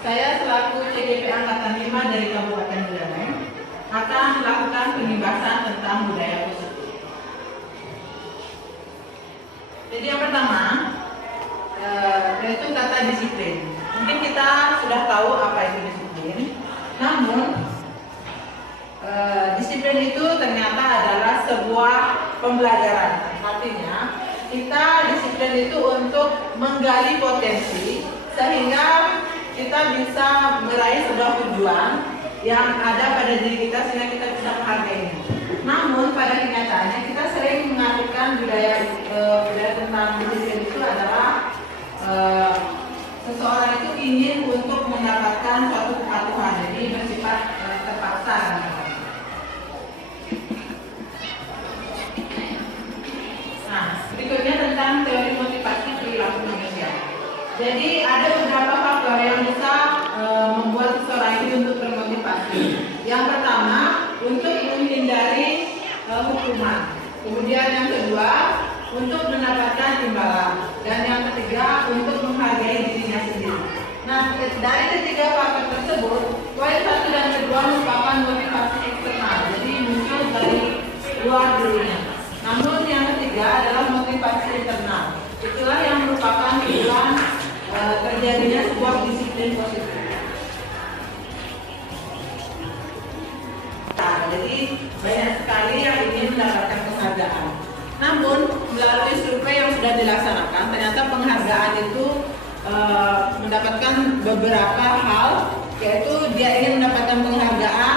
saya selaku CGP Angkatan 5 dari Kabupaten Buleleng akan melakukan pengibasan tentang budaya positif. Jadi yang pertama, yaitu kata disiplin. Mungkin kita sudah tahu apa itu disiplin, namun disiplin itu ternyata adalah sebuah pembelajaran. Artinya, kita disiplin itu untuk menggali potensi sehingga kita bisa meraih sebuah tujuan yang ada pada diri kita sehingga kita bisa menghargainya. Namun pada kenyataannya kita sering mengartikan budaya tentang disiplin itu adalah seseorang itu ingin untuk mendapatkan suatu kepatuhan, jadi bersifat terpaksa. Nah, berikutnya tentang teori motivasi perilaku manusia. Jadi ada beberapa faktor yang bisa membuat seseorang itu untuk termotivasi. Yang pertama, untuk menghindari hukuman. Kemudian yang kedua, untuk mendapatkan imbalan. Dan yang ketiga, untuk menghargai dirinya sendiri. Nah, dari ketiga faktor tersebut, poin 1 dan kedua merupakan motivasi eksternal. Jadi muncul dari luar dirinya. Namun yang ketiga adalah motivasi internal. Itulah yang merupakan tujuan terjadinya sebuah disiplin positif. Nah, jadi banyak sekali yang ingin mendapatkan penghargaan. Namun melalui survei yang sudah dilaksanakan, ternyata penghargaan itu mendapatkan beberapa hal, yaitu dia ingin mendapatkan penghargaan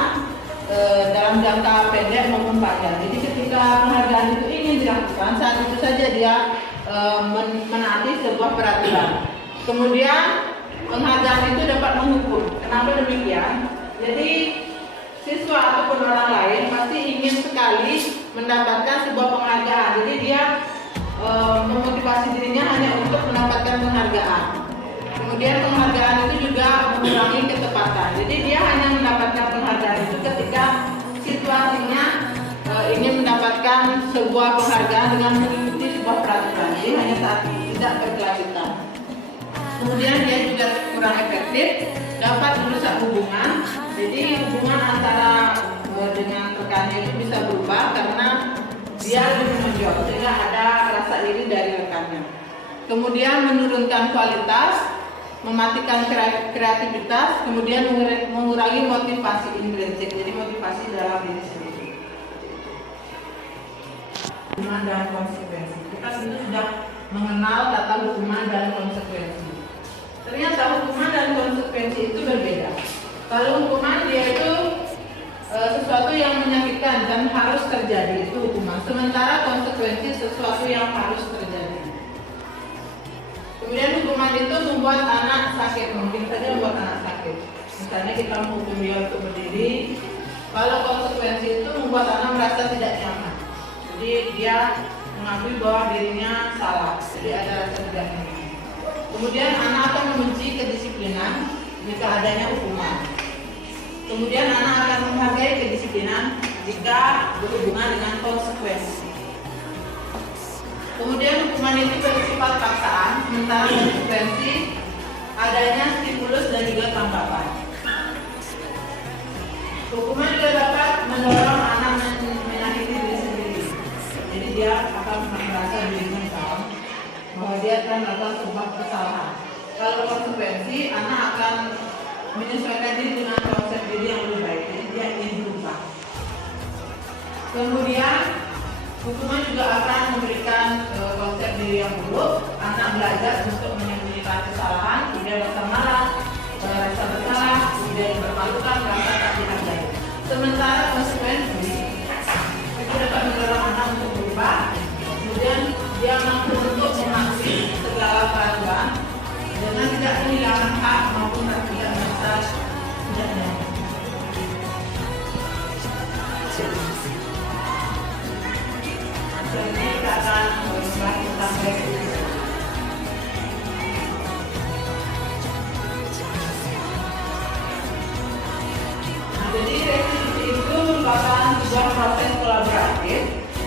dalam jangka pendek maupun panjang. Jadi ketika penghargaan itu ingin dilakukan, saat itu saja dia menaati sebuah peraturan. Kemudian penghargaan itu dapat menghukum. Kenapa demikian? Jadi siswa ataupun orang lain pasti ingin sekali mendapatkan sebuah penghargaan. Jadi dia memotivasi dirinya hanya untuk mendapatkan penghargaan. Kemudian penghargaan itu juga mengurangi ketepatan. Jadi dia hanya mendapatkan penghargaan itu ketika situasinya ingin mendapatkan sebuah penghargaan dengan mengikuti sebuah peraturan. Jadi hanya saat tidak berkelanjutan. Kemudian dia juga kurang efektif, dapat merusak hubungan. Jadi hubungan antara dengan rekannya itu bisa berubah karena dia lebih menonjol, sehingga ada rasa iri dari rekannya. Kemudian menurunkan kualitas, mematikan kreativitas, kemudian mengurangi motivasi intrinsik, jadi motivasi dalam diri sendiri. Hukuman dan konsekuensi. Kita sudah mengenal kata hukuman dan konsekuensi. Ternyata hukuman dan konsekuensi itu berbeda. Kalau hukuman dia itu sesuatu yang menyakitkan dan harus terjadi, itu hukuman. Sementara konsekuensi sesuatu yang harus terjadi. Kemudian hukuman itu membuat anak sakit, mungkin saja membuat anak sakit. Misalnya kita menghukum dia untuk berdiri. Kalau konsekuensi itu membuat anak merasa tidak nyaman. Jadi dia mengakui bahwa dirinya salah. Jadi ada rasa tidak nyaman. Kemudian anak akan membenci kedisiplinan jika adanya hukuman. Kemudian anak akan menghargai kedisiplinan jika berhubungan dengan konsekuensi. Kemudian hukuman itu bersifat paksaan, sementara konsekuensi adanya stimulus dan juga tanggapan. Hukuman juga dapat mendorong anak menyakiti diri sendiri. Jadi dia akan merasa dirinya salah, bahwa dia akan melakukan sebuah kesalahan. Kalau konsekuensi, anak akan menyesuaikan diri dengan konsep diri yang lebih baik. Jadi dia ingin berubah. Kemudian hukuman juga akan memberikan konsep diri yang buruk. Anak belajar untuk menyembunyikan kesalahan, tidak rasa marah, rasa bersalah, tidak dipermalukan, rasa tak dihargai. Sementara konsekuensi itu dapat mendorong anak untuk berubah. Kemudian dia mampu untuk mengakui segala keraguan dengan tidak kehilangan hak maupun tidak merasa tidak nyaman. Jadi kita akan membahas tentang restitusi. Jadi restitusi itu merupakan sebuah proses kolaboratif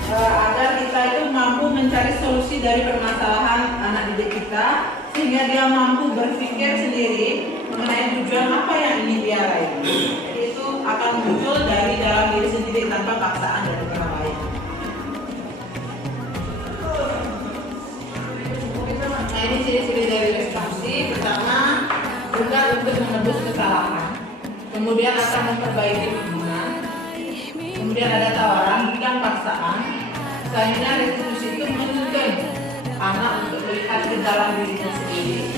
agar kita itu mampu mencari solusi dari permasalahan anak didik kita, sehingga dia mampu berpikir sendiri, mengenai tujuan apa yang ingin dia raih. Jadi itu akan muncul dari dalam diri sendiri tanpa paksaan dari orang lain. Nah, ini ciri-ciri dari restitusi. Pertama, bukan untuk menebus kesalahan, kemudian akan memperbaiki hubungan, kemudian ada tawaran, bukan paksaan. Selanjutnya restitusi itu menuntun anak untuk melihat ke dalam dirinya sendiri.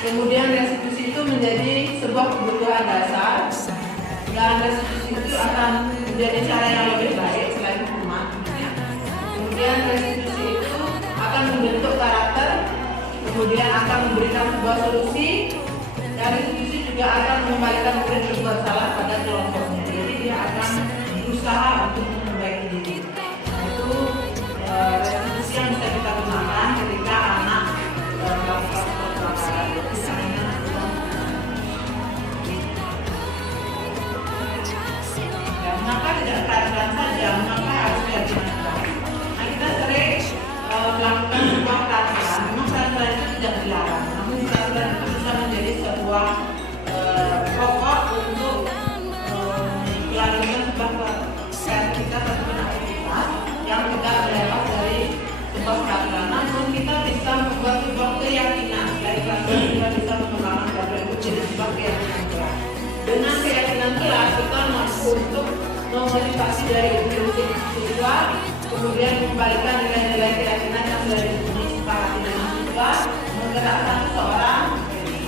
Kemudian restitusi itu menjadi sebuah kebutuhan dasar, dan restitusi itu akan menjadi cara yang lebih baik selain hukuman. Kemudian restitusi itu akan membentuk karakter, kemudian akan memberikan sebuah solusi, dan restitusi juga akan mengembalikan murid berbuat salah pada kelompoknya. Jadi dia akan berusaha untuk memperbaiki diri. Nah, itu restitusi yang bisa kita gunakan ketika anak melakukan pelanggaran. Mengapa tidak peraturan saja? Mengapa harus keyakinan? Nah, kita sering melakukan sebuah peraturan. Memang peraturan itu tidak dilarang, namun peraturan itu bisa menjadi sebuah pokok untuk melakukan sebuah kreativitas ataupun aktivitas yang tidak terlepas dari sebuah peraturan. Namun kita bisa membuat sebuah keyakinan dari peraturan, kita bisa mengembangkan peraturan itu jadi sebuah keyakinan kelas. Dengan keyakinan kelas kita mampu untuk memotivasi dari diri siswa, kemudian mengembalikan nilai-nilai keyakinan yang sudah disepakati dengan siswa, menggerakkan seseorang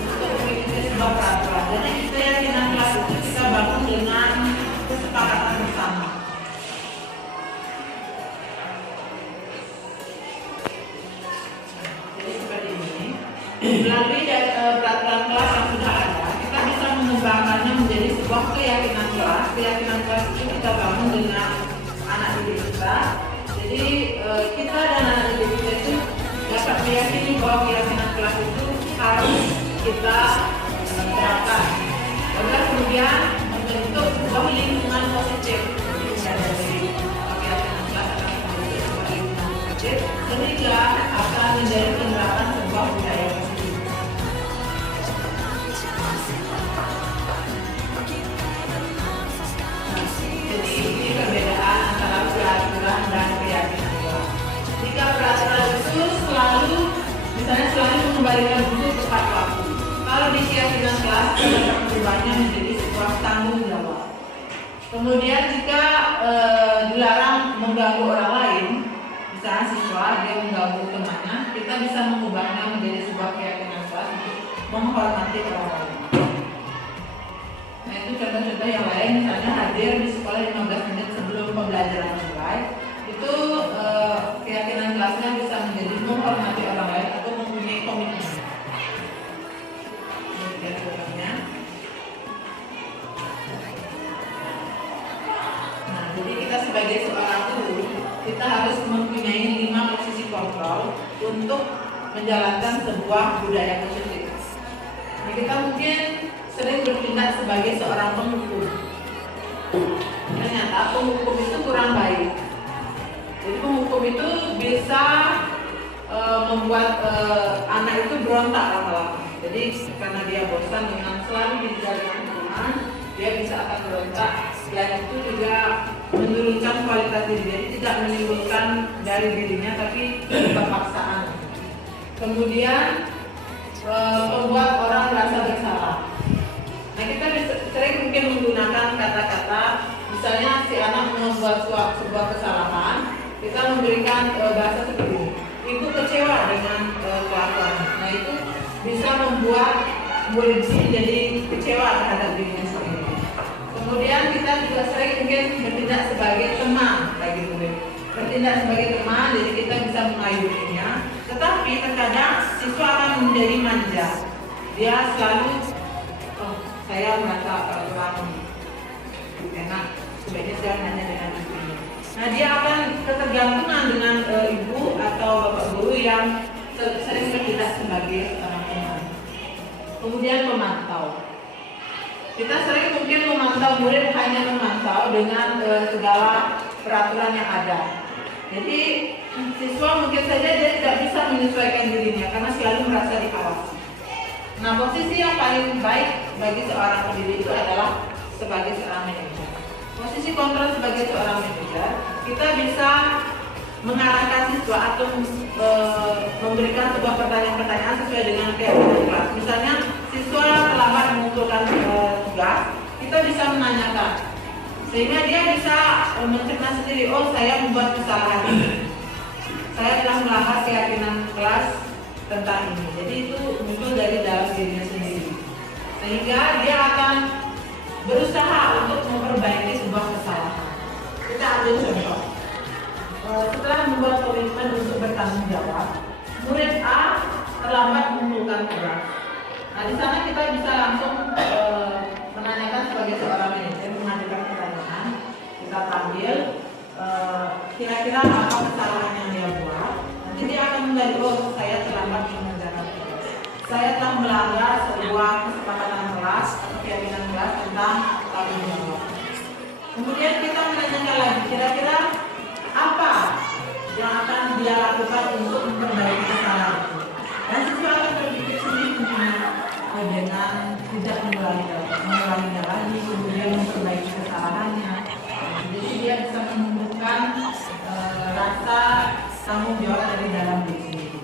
untuk mengikuti sebuah peraturan. Dan keyakinan kelas itu kita bangun dengan kesepakatan bersama. Jadi seperti ini. Melalui peraturan kelas yang sudah ada, kita bisa mengembangkannya menjadi sebuah keyakinan kelas. Keyakinan kelas itu kita bangun dengan anak didik kita. Jadi kita dan anak didik kita itu dapat meyakini bahwa keyakinan kelas itu harus kita terapkan. Agar kemudian membentuk sebuah lingkungan positif dari keyakinan kelas akan membentuk sebuah lingkungan positif sehingga akan menjadi penerapan sebuah budaya positif. Jadi ini perbedaan antara peraturan dan keyakinan kelas. Jika peraturan itu selalu mengembalikan guru tepat waktu. Kalau di keyakinan kelas kita merubahnya menjadi sebuah tanggung jawab. Kemudian jika dilarang mengganggu orang lain, misalnya siswa dia mengganggu temannya, kita bisa mengubahnya menjadi sebuah keyakinan kelas untuk menghormati orang lain. Nah, itu contoh-contoh yang lain, misalnya hadir di sekolah 15 menit sebelum pembelajaran mulai. Itu keyakinan kelasnya bisa menjadi menghormati orang lain atau mempunyai komitmen. Nah, jadi kita sebagai seorang guru, kita harus mempunyai 5 posisi kontrol untuk menjalankan sebuah budaya positif. Nah, kita mungkin sering bertindak sebagai seorang penghukum. Ternyata penghukum itu kurang baik. Jadi penghukum itu bisa membuat anak itu berontak lama-lama. Jadi karena dia bosan dengan selalu dijadikan hukuman, dia bisa akan berontak. Selain itu juga menurunkan kualitas diri. Jadi tidak menimbulkan dari dirinya, tapi berupa paksaan. Kemudian membuat orang merasa bersalah. Nah, kita sering mungkin menggunakan kata-kata, misalnya si anak membuat sebuah kesalahan, kita memberikan bahasa seperti ini. Ibu kecewa dengan kelakuannya. Nah, itu bisa membuat murid jadi kecewa terhadap dirinya sendiri. Kemudian kita juga sering mungkin bertindak sebagai teman bagi murid. Bertindak sebagai teman, jadi kita bisa mengayominya. Tetapi terkadang siswa akan menjadi manja. Dia selalu, saya merasa kurang enak, sebaiknya saya nanya dengan ibunya. Nah, dia akan ketergantungan dengan ibu atau bapak guru yang sering bertindak sebagai seorang teman. Kemudian memantau. Kita sering mungkin memantau murid hanya memantau dengan segala peraturan yang ada. Jadi siswa mungkin saja dia tidak bisa menyesuaikan dirinya karena selalu merasa diawasi. Nah, posisi yang paling baik bagi seorang pendidik itu adalah sebagai seorang manajer. Posisi kontrol sebagai seorang manajer, kita bisa mengarahkan siswa atau memberikan sebuah pertanyaan-pertanyaan sesuai dengan keyakinan kelas. Misalnya, siswa terlambat mengumpulkan tugas, kita bisa menanyakan, sehingga dia bisa mencerna sendiri, oh saya membuat kesalahan ini, saya telah melanggar keyakinan kelas tentang ini. Jadi itu muncul dari dalam dirinya sendiri, sehingga dia akan berusaha untuk memperbaiki sebuah kesalahan. Kita ambil contoh. Setelah membuat komitmen untuk bertanggung jawab, murid A terlambat mengumpulkan tugas. Nah, di sana kita bisa langsung menanyakan sebagai seorang manajer, mengajukan pertanyaan. Kita panggil, kira-kira apa kesalahan yang dia buat. Nanti dia akan menjadi, oh saya terlambat mengerjakan tugas. Saya telah melanggar sebuah kesepakatan kelas atau keyakinan kelas tentang tanggung jawab. Kemudian kita menanyakan lagi, kira-kira apa yang akan dia lakukan untuk memperbaiki kesalahan itu. Dan siswa akan berpikir sendiri dengan tidak mengulanginya lagi, kemudian memperbaiki kesalahannya. Jadi dia bisa menumbuhkan rasa tanggung jawab dari dalam diri sendiri.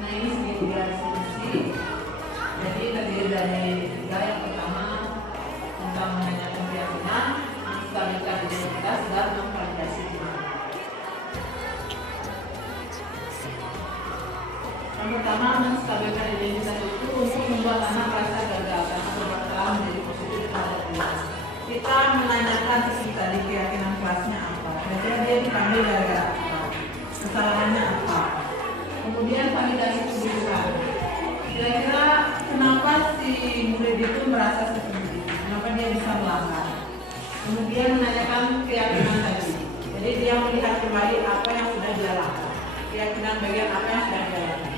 Nah, ini segitiga diskusi. Jadi terdiri dari tiga. Yang pertama tentang menanyakan keyakinan, menstabilkan identitas, dan memvalidasi diri. Yang pertama, menstabilkan identitas itu untuk membuat anak merasa gagal karena berbuat salah menjadi positif terhadap diri. Kita menanyakan tadi keyakinan kelasnya apa, kira-kira dia dipanggil gara-gara apa, kesalahannya apa. Kemudian validasi kebutuhan. Kira-kira kenapa si murid itu merasa seperti itu? Kenapa dia bisa melanggar? Kemudian menanyakan keyakinan tadi. Jadi dia melihat kembali apa yang sudah dia lakukan, keyakinan bagian apa yang sudah dia lakukan.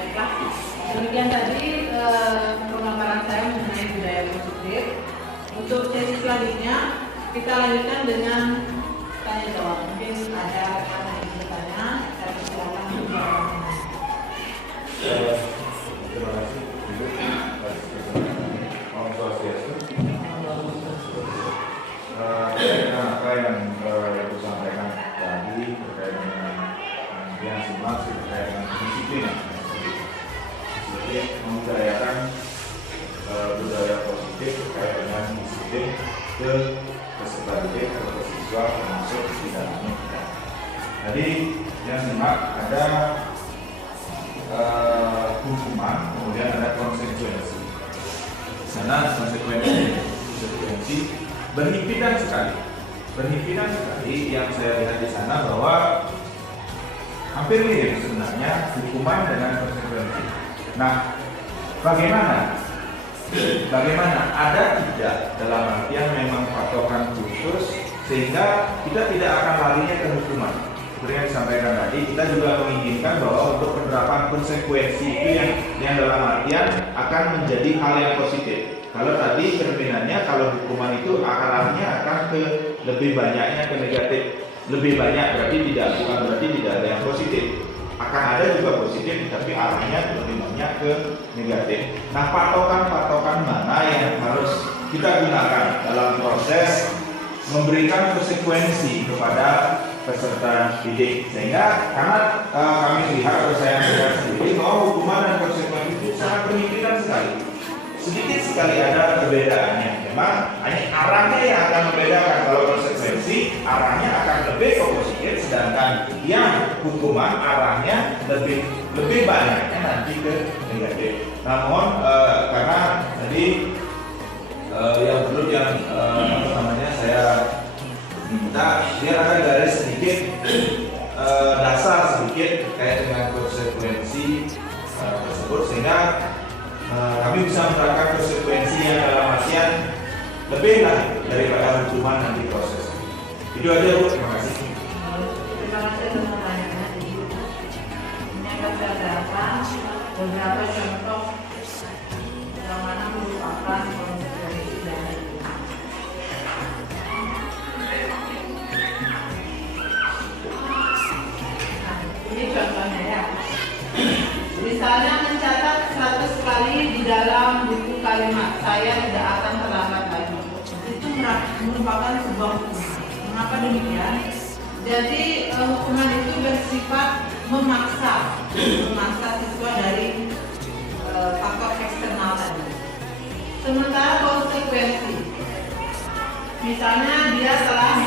Baiklah, demikian tadi pemaparan saya mengenai budaya positif. Untuk sesi selanjutnya kita lanjutkan dengan tanya jawab. Mungkin ada rekan yang ingin bertanya, saya persilakan untuk menjawab. Terima kasih Ibu atas kesempatan. Om Swastiastu. Dengan apa yang Ibu sampaikan tadi terkait dengan yang simak terkait dengan disiplin, membudayakan budaya positif terkait dengan disiplin ke peserta didik atau siswa termasuk di dalamnya. Jadi yang simak ada hukuman, kemudian ada konsekuensi. Karena konsekuensi berhimpitan sekali. Yang saya lihat di sana bahwa hampir mirip sebenarnya hukuman dengan konsekuensi. Nah, bagaimana? Ada tidak dalam artian memang patokan khusus sehingga kita tidak akan larinya ke hukuman. Seperti yang disampaikan tadi, kita juga menginginkan bahwa untuk penerapan konsekuensi itu yang dalam artian akan menjadi hal yang positif. Kalau tadi cerminannya, kalau hukuman itu arahnya akan ke lebih banyaknya ke negatif. Lebih banyak bukan berarti tidak ada yang positif. Akan ada juga positif, tapi arahnya lebih banyak ke negatif. Nah, patokan-patokan mana yang harus kita gunakan dalam proses memberikan konsekuensi kepada peserta didik, sehingga karena kami lihat atau saya melihat sendiri bahwa hukuman dan konsekuensi itu sangat berhimpitan sekali. Sedikit sekali ada perbedaannya. Memang hanya arahnya yang akan membedakan. Kalau konsekuensi arahnya akan lebih ke positif, sedangkan yang hukuman arahnya lebih banyaknya nanti ke negatif. Namun karena tadi yang perlu saya minta biar ada garis sedikit dasar sedikit terkait dengan konsekuensi tersebut, sehingga kami bisa menerapkan konsekuensi yang dalam artian lebih lah daripada hukuman nanti proses. Itu aja Bu, terima kasih. Terima kasih atas pertanyaannya. Ini akan saya terapkan beberapa contoh yang mana merupakan konsekuensi dari itu. kalimat saya tidak akan terlambat lagi itu merupakan sebuah hukuman. Mengapa demikian? Jadi hukuman itu bersifat memaksa siswa dari faktor eksternal tadi. Sementara konsekuensi, misalnya dia telah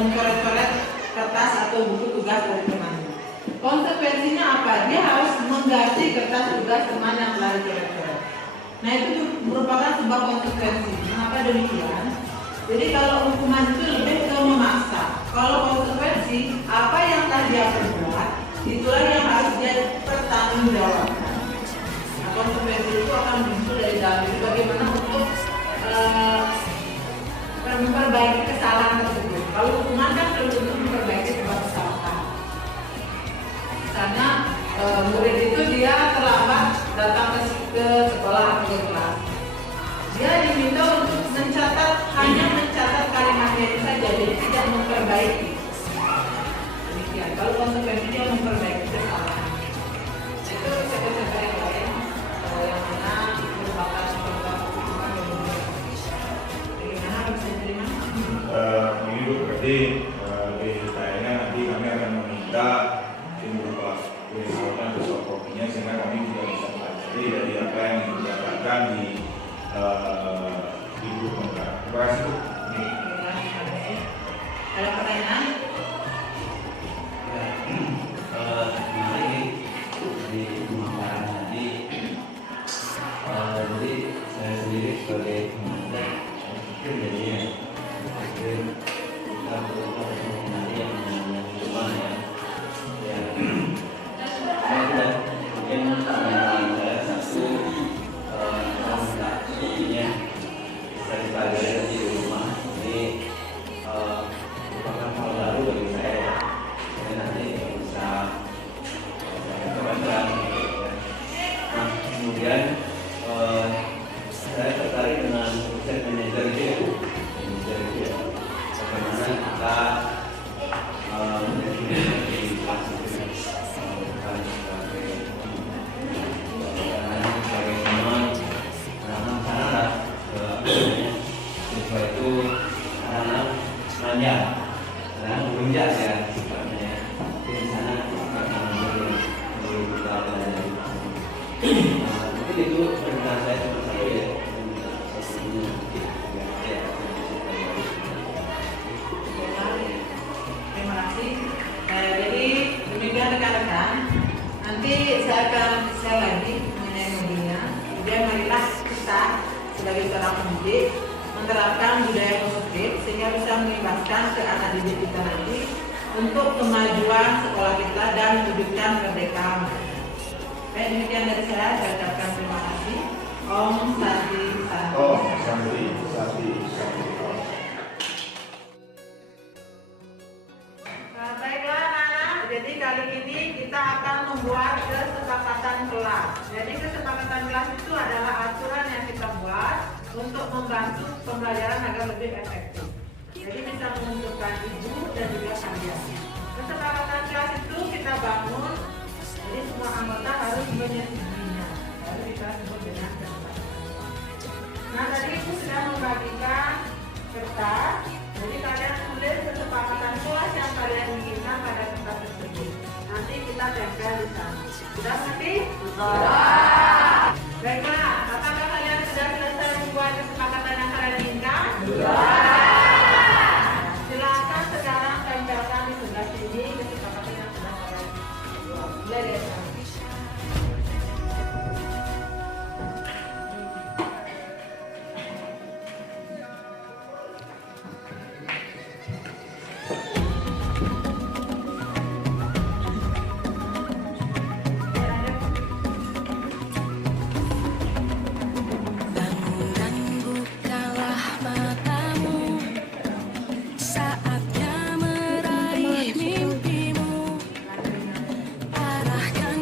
mencoret-coret kertas atau buku tugas dari temannya. Konsekuensinya apa? Dia harus mengganti kertas tugas teman yang telah dicoret-coret. Nah itu merupakan sebuah konsekuensi. Mengapa demikian? Jadi kalau hukuman itu lebih ke memaksa. Kalau konsekuensi, apa yang telah dia perbuat, itulah yang harus dia pertanggungjawabkan. Nah, konsekuensi itu akan muncul dari dalam diri bagaimana untuk memperbaiki kesalahan tersebut. Kalau hukuman kan belum tentu memperbaiki sebuah kesalahan. Karena murid itu dia terlambat datang ke sekolah atau ke kelas. Dia diminta untuk hanya mencatat kalimatnya itu saja, jadi tidak memperbaiki. Demikian. Kalau konsekuensi dia memperbaiki kesalahan. Itu konsekuensi yang lain yang mana merupakan sebuah hukuman yang berbeda. Bagaimana bisa diterima? Ini Bu, berarti kayaknya nanti kami akan meminta berupa tulisannya atau soft copy-nya sehingga kami juga bisa pelajari dari apa yang didapatkan di guru penggerak. Terima kasih Bu. Ada pertanyaan? Di pemaparan tadi, jadi saya sendiri sebagai pengajar mungkin jadinya mungkin kita berusaha mengenai yang gimana ya saya mungkin saya satu rekomendasinya bisa dipelajari di rumah. Ini merupakan hal baru bagi saya. Jadi nanti bisa baca. Nah, kemudian saya tertarik dengan konsep manajer itu ya. Bagaimana kita mendefinisikan di kelas itu bukan sebagai teman, karena cara siswa itu karena manja, karena menunjak ya sifatnya. Di sana karena kita pelajari. Mungkin itu pertanyaan saya cuma satu ya. Terima kasih. Jadi demikian rekan-rekan. Nanti saya akan share lagi mengenai mobilnya. Kemudian marilah kita sebagai seorang pendidik menerapkan budaya positif sehingga bisa mengimbaskan ke anak didik kita nanti untuk kemajuan sekolah kita dan mewujudkan merdeka. Baik, demikian dari saya ucapkan terima kasih. Om Santi Santi. Oh, Santi. Baiklah anak-anak, jadi kali ini kita akan membuat kesepakatan kelas. Jadi kesepakatan kelas itu adalah aturan yang kita buat untuk membantu pembelajaran agar lebih efektif. Jadi bisa menentukan ibu dan juga kalian. Kesepakatan kelas itu kita bangun, jadi semua anggota harus menyetujuinya. Lalu kita sebut dengan kesepakatan. Nah tadi ibu sudah membagikan kertas. Jadi kalian tulis kesepakatan kelas yang kalian inginkan pada kertas tersebut. Nanti kita tempel di sana. Sudah mengerti? Sudah. Baiklah, apakah kalian sudah selesai membuat kesepakatan yang kalian inginkan? Sudah. Silakan sekarang tempelkan di sebelah sini kesepakatan yang sudah kalian buat. Mulai dari sekarang. Bangun dan bukalah matamu, saatnya meraih mimpimu. Arahkan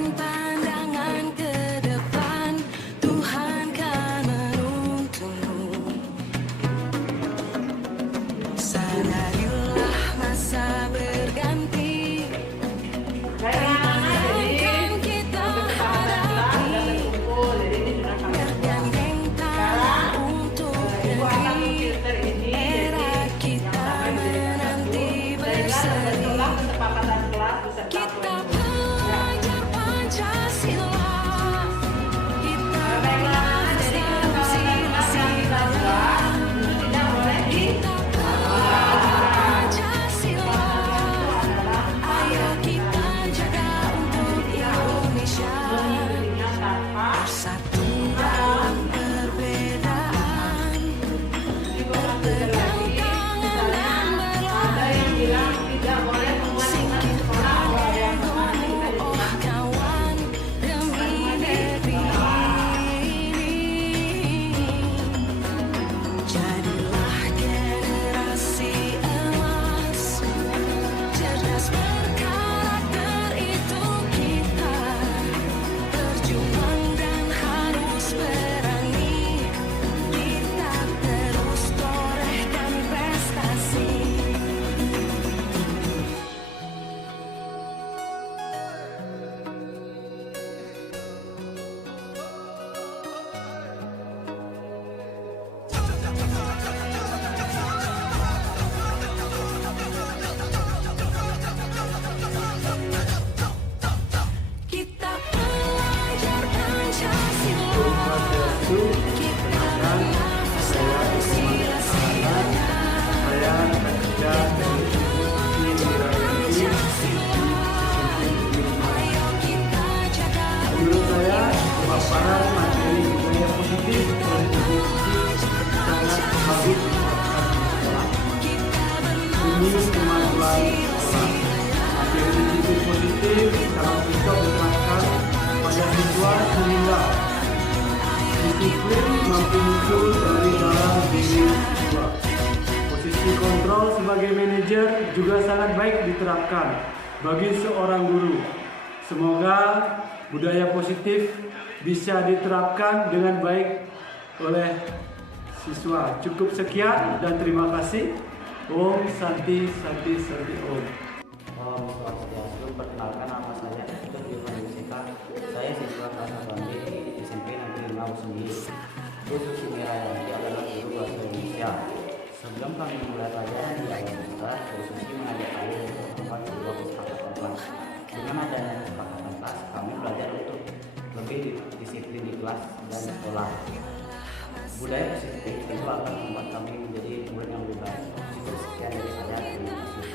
Swastiastu. Perkenalkan, saya Usman Ahmad. Saya rekan kerja dari Institusi Wirayanti. Menurut saya, pemaparan materi budaya positif oleh ibu sangat bagus diterapkan di sekolah. Demi kemajuan sekolah, materi disiplin positif sangat cocok diterapkan pada siswa sehingga disiplin mampu muncul dari dalam diri siswa. Posisi kontrol sebagai manajer juga sangat baik diterapkan bagi seorang guru. Semoga budaya positif bisa diterapkan dengan baik oleh siswa. Cukup sekian dan terima kasih. Om Santi Santi Santi Om. Om Swastiastu. Perkenalkan, nama saya Dr. Irwan Yusika. Saya siswa kelas 8B SMP Negeri 5 Khusus Wirayanti adalah guru bahasa Indonesia. Sebelum kami mulai pelajaran di awal semester, khusus mengajak kalian untuk membuat sebuah kesepakatan kelas. Dengan adanya kesepakatan kelas, kami belajar untuk lebih disiplin di kelas dan di sekolah. Budaya positif itu akan membuat kami menjadi murid yang lebih baik. Sekian dari saya, terima kasih.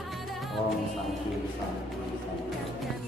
Om Santi Santi Santi.